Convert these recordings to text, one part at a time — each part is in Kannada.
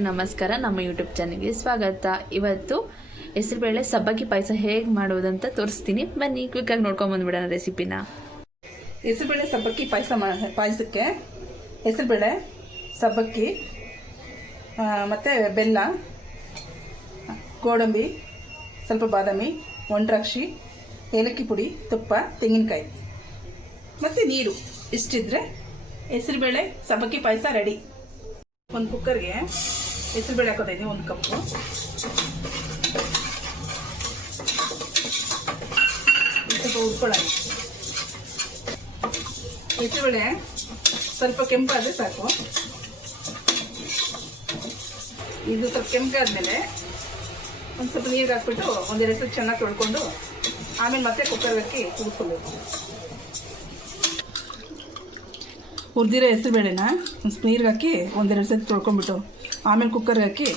ನಮಸ್ಕಾರ. ನಮ್ಮ ಯೂಟ್ಯೂಬ್ ಚಾನಲ್ಗೆ ಸ್ವಾಗತ. ಇವತ್ತು ಹೆಸರುಬೇಳೆ ಸಬ್ಬಕ್ಕಿ ಪಾಯಸ ಹೇಗೆ ಮಾಡುವುದಂತ ತೋರಿಸ್ತೀನಿ. ಬನ್ನಿ ಕ್ವಿಕ್ಕಾಗಿ ನೋಡ್ಕೊಂಡ್ ಬಂದ್ಬಿಡೋಣ ರೆಸಿಪಿನ ಹೆಸರುಬೇಳೆ ಸಬ್ಬಕ್ಕಿ ಪಾಯಸ ಮಾ, ಪಾಯಸಕ್ಕೆ ಹೆಸರುಬೇಳೆ ಸಬ್ಬಕ್ಕಿ ಮತ್ತು ಬೆಲ್ಲ, ಗೋಡಂಬಿ, ಸ್ವಲ್ಪ ಬಾದಾಮಿ ಒಣದ್ರಾಕ್ಷಿ ಏಲಕ್ಕಿ ಪುಡಿ, ತುಪ್ಪ, ತೆಂಗಿನಕಾಯಿ. ಮತ್ತು ನೀರು. ಇಷ್ಟಿದ್ರೆ ಹೆಸರುಬೇಳೆ ಸಬ್ಬಕ್ಕಿ ಪಾಯಸ ರೆಡಿ ಒಂದು ಕುಕ್ಕರ್ಗೆ ಹೆಸರುಬೇಳೆ ಹಾಕೋತಾ ಇದ್ದೀನಿ ಒಂದು ಕಪ್ಪು. ಸ್ವಲ್ಪ ಉರ್ಕೊಳ್ಳೋಕ್ಕೆ ಹೆಸರು ಬೇಳೆ ಸ್ವಲ್ಪ ಕೆಂಪಾದರೆ ಸಾಕು. ಇದು ಸ್ವಲ್ಪ ಕೆಂಪಾದ್ಮೇಲೆ ಒಂದು ಸ್ವಲ್ಪ ನೀರಿಗೆ ಹಾಕ್ಬಿಟ್ಟು ಒಂದೆರಡು ಸಲ ಚೆನ್ನಾಗಿ ತೊಳ್ಕೊಂಡು ಆಮೇಲೆ ಮತ್ತೆ ಕುಕ್ಕರ್ ಹಾಕಿ ಕುದಿಸ್ಕೊಬೇಕು ಹುರಿದಿರೋ ಹೆಸರುಬೇಳೆನ ಒಂದು ಸ್ವಲ್ಪ ನೀರಿಗೆ ಹಾಕಿ ಒಂದೆರಡು ಸಲ ತೊಳ್ಕೊಂಬಿಟ್ಟು ಆಮೇಲೆ ಕುಕ್ಕರ್ಗೆ ಹಾಕಿ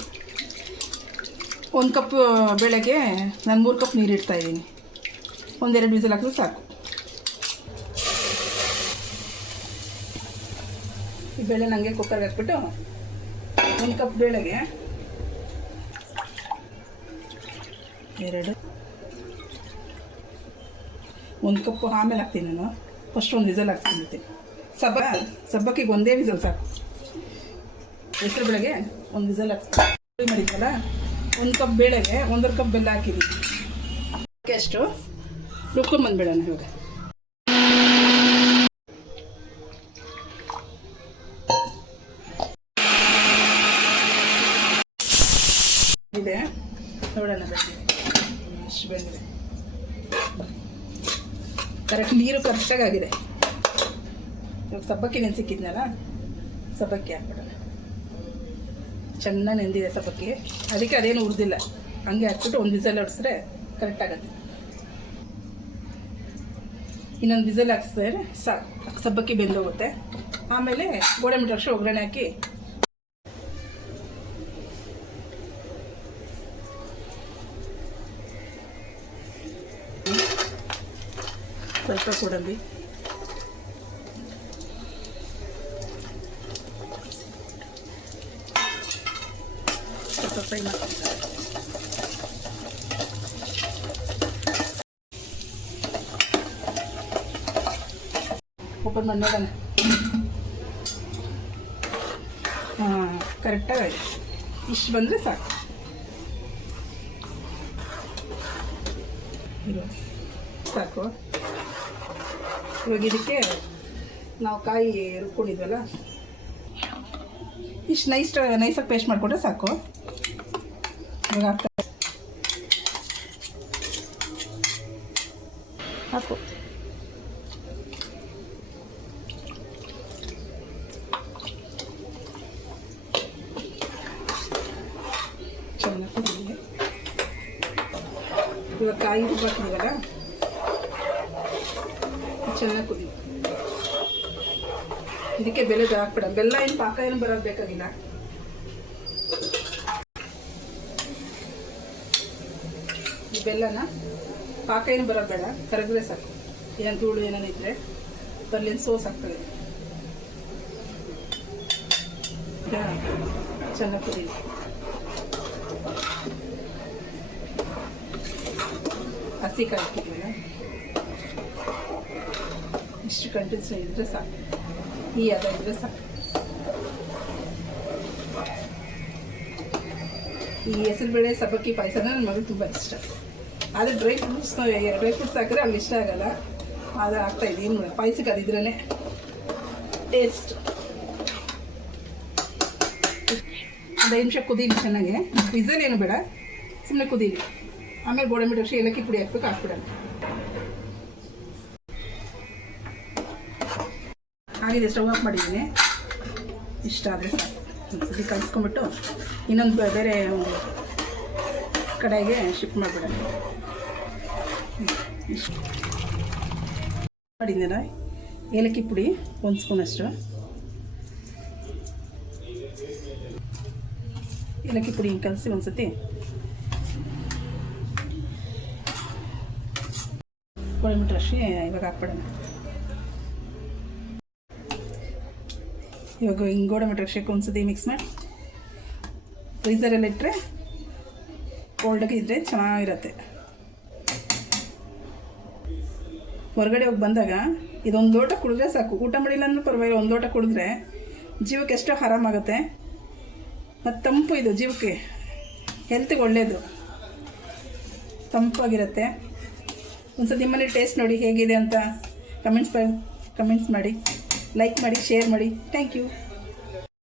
ಒಂದು ಕಪ್ ಬೆಳಗ್ಗೆ ನಾನು ಮೂರು ಕಪ್ ನೀರು ಇಡ್ತಾ ಇದ್ದೀನಿ. ಒಂದೆರಡು ವಿಸಲ್ ಹಾಕಿದ್ರೆ ಸಾಕು. ಈ ಬೇಳೆ ನನಗೆ ಕುಕ್ಕರ್ಗೆ ಹಾಕ್ಬಿಟ್ಟು ಒಂದು ಕಪ್ ಬೇಳೆಗೆ ಎರಡು, ಒಂದು ಕಪ್ ಆಮೇಲೆ ಹಾಕ್ತೀನಿ ನಾನು. ಫಸ್ಟ್ ಒಂದು ವಿಸಲ್ ಹಾಕ್ಸ್ಕೊಂಡಿರ್ತೀನಿ ಸಬ್ಬ, ಸಬ್ಬಕ್ಕಿಗೆ ಒಂದೇ ವಿಸಲ್ ಸಾಕು. ಹೆಸರು ಬೇಳೆಗೆ ಒಂದು ವಿಸಲ್ ಹಾಕಿ ಮಾಡಿದ್ವಲ್ಲ, ಒಂದು ಕಪ್ ಬೇಳೆಗೆ ಒಂದರ ಕಪ್ ಬೆಲ್ಲ ಹಾಕಿದ್ದೀನಿ ಅಷ್ಟು ರುಬ್ಕೊಂಬಂದ್ಬಿಡೋಣ ಇವಾಗ. ಇದೆ. ನೋಡೋಣ ಎಷ್ಟು ಬಂದಿದೆ. ಕರೆಕ್ಟ್ ನೀರು ಕರೆಕ್ಟಾಗಿ ಆಗಿದೆ. ಇವಾಗ ಸಬ್ಬಕ್ಕಿ ನೆನೆಸಿಕ್ಕಿದ್ನಲ್ಲ, ಸಬ್ಬಕ್ಕಿ ಹಾಕ್ಬಿಡೋಣ. ಚೆನ್ನಾಗಿ ನೆಂದಿದೆ ಸಬ್ಬಕ್ಕಿ ಅದಕ್ಕೆ ಅದೇನು ಉರಿದಿಲ್ಲ. ಹಂಗೆ ಹಾಕ್ಬಿಟ್ಟು ಒಂದು ವಿಸಲ್ ಹೊಡ್ಸಿದ್ರೆ ಕರೆಕ್ಟ್ ಆಗುತ್ತೆ. ಇನ್ನೊಂದು ವಿಸಲ್ ಹಾಕ್ಸಿದ್ರೆ ಸಾಕು. ಸಬ್ಬಕ್ಕಿ ಬೆಂದೋಗುತ್ತೆ. ಆಮೇಲೆ ಗೋಡಂಬಿ ಅಕ್ಷ ಒಗ್ಗರಣೆ ಹಾಕಿ. ಸ್ವಲ್ಪ ಗೋಡಂಬಿ. ಸ್ವಲ್ಪ ಓಪನ್ ಮಾಡಿ ನೋಡೋಣ ಹಾಂ ಕರೆಕ್ಟಾಗಿ ಇಷ್ಟು ಬಂದರೆ ಸಾಕು. ಸಾಕು. ಇವಾಗ ಇದಕ್ಕೆ ನಾವು ಕಾಯಿ ರುಬ್ಕೊಂಡಿದ್ವಲ್ಲ? ಇಷ್ಟು ನೈಸ್ ನೈಸಾಗಿ ಪೇಸ್ಟ್ ಮಾಡಿಕೊಂಡ್ರೆ ಸಾಕು. ಇವಾಗ ಹಾಕು. ಚೆನ್ನಾಗಿ. ಇವಾಗ ಕಾಯಿ ರುಬ್ಬಾಕಿದೀವಲ್ಲ ಚೆನ್ನಾಗಿ ಕುದಿ ಇದಕ್ಕೆ ಬೆಲ್ಲ ಹಾಕ್ಬಿಡ. ಬೆಲ್ಲ ಏನು ಪಾಕ ಏನು ಬರೋದು ಬೇಕಾಗಿಲ್ಲ. ಬೆಲ್ಲನ? ಪಾಕ ಏನು ಬರೋಬೇಡ ಬೇಡ, ಕರಗಿದ್ರೆ ಸಾಕು. ಏನು ಧೂಳು ಏನೇನು ಇದ್ರೆ ಬರ್ಲಿನ ಸೋಸ್ ಆಗ್ತದೆ ಈಗ ಚೆನ್ನಾಗಿ ಕುದಿ ಹಸಿ ಕಾಯಿ ಇಷ್ಟು ಕಂಟಿನ್ಯೂಸ್ ಇದ್ರೆ ಸಾಕು. ಈ ಅದ ಇದ್ರೆ ಸಾಕು. ಈ ಹೆಸರುಬೇಳೆ ಸಬ್ಬಕ್ಕಿ ಪಾಯಸನ ನನ್ನ ಮಗಳು ತುಂಬ ಇಷ್ಟ. ಆದರೆ ಡ್ರೈ ಫ್ರೂಟ್ಸ್ ಡ್ರೈ ಫ್ರೂಟ್ಸ್ ಹಾಕಿದ್ರೆ ಅವ್ಳಿಗೆ ಇಷ್ಟ ಆಗಲ್ಲ. ಅದು ಆಗ್ತಾ ಇದೆ, ಏನು ಪಾಯಸಕ್ಕೆ ಅದಿದ್ರೇ ಟೇಸ್ಟ್ ಒಂದು ನಿಮಿಷ ಕುದೀಲಿ ಚೆನ್ನಾಗಿ. ವಿಸಲ್ ಏನು ಬೇಡ. ಸುಮ್ಮನೆ ಕುದೀಲಿ ಆಮೇಲೆ ಗೋಡಂಬಿ ಅಷ್ಟು, ಏಲಕ್ಕಿ ಪುಡಿ ಹಾಕ್ಬೇಕು, ಹಾಕ್ಬಿಡೋಣ. ಆಗಿದೆ, ಸ್ಟವ್ ಆಫ್ ಮಾಡಿದ್ದೀನಿ. ಇಷ್ಟ ಆದರೆ ಒಂದ್ಸತಿ ಕಲಿಸ್ಕೊಂಬಿಟ್ಟು ಇನ್ನೊಂದು ಬೇರೆ ಕಡೆಗೆ ಶಿಫ್ಟ್ ಮಾಡಿಬಿಡೋಣ. ಮಾಡಿದ್ದೀರ? ಏಲಕ್ಕಿ ಪುಡಿ, ಒಂದು ಸ್ಪೂನ್ ಅಷ್ಟು. ಏಲಕ್ಕಿ ಪುಡಿ ಹಿಂಗೆ ಕಲಸಿ ಒಂದ್ಸತಿ. ಗೋಡಂಬಿ ಅಷ್ಟೇ ಇವಾಗ ಹಾಕ್ಬಿಡೋಣ. ಇವಾಗ ಹಿಂಗೆ ಗೋಡಂಬಿ ಅಷ್ಟಕ್ಕೆ ಒಂದ್ಸತಿ ಮಿಕ್ಸ್ ಮಾಡಿ ಫ್ರೀಸರಲ್ಲಿ ಇಟ್ಟರೆ ಕೋಲ್ಡಾಗಿ ಇದ್ದರೆ ಚೆನ್ನಾಗಿರತ್ತೆ. ಹೊರಗಡೆ ಹೋಗಿ ಬಂದಾಗ ಇದೊಂದು ಲೋಟ ಕುಡಿದ್ರೆ ಸಾಕು. ಊಟ ಮಾಡಿಲ್ಲ ಅಂದ್ರೂ ಪರವಾಗಿಲ್ಲ, ಒಂದು ಲೋಟ ಕುಡಿದ್ರೆ ಜೀವಕ್ಕೆ ಎಷ್ಟೋ ಆರಾಮಾಗುತ್ತೆ. ಮತ್ತು ತಂಪು ಇದು ಜೀವಕ್ಕೆ. ಹೆಲ್ತಿಗೆ ಒಳ್ಳೆಯದು ತಂಪಾಗಿರುತ್ತೆ. ಒಂದ್ಸತಿ ನಿಮ್ಮಲ್ಲಿ ಟೇಸ್ಟ್ ನೋಡಿ ಹೇಗಿದೆ ಅಂತ ಕಮೆಂಟ್ಸ್ ಕಮೆಂಟ್ಸ್ ಮಾಡಿ ಲೈಕ್ ಮಾಡಿ ಶೇರ್ ಮಾಡಿ. Thank you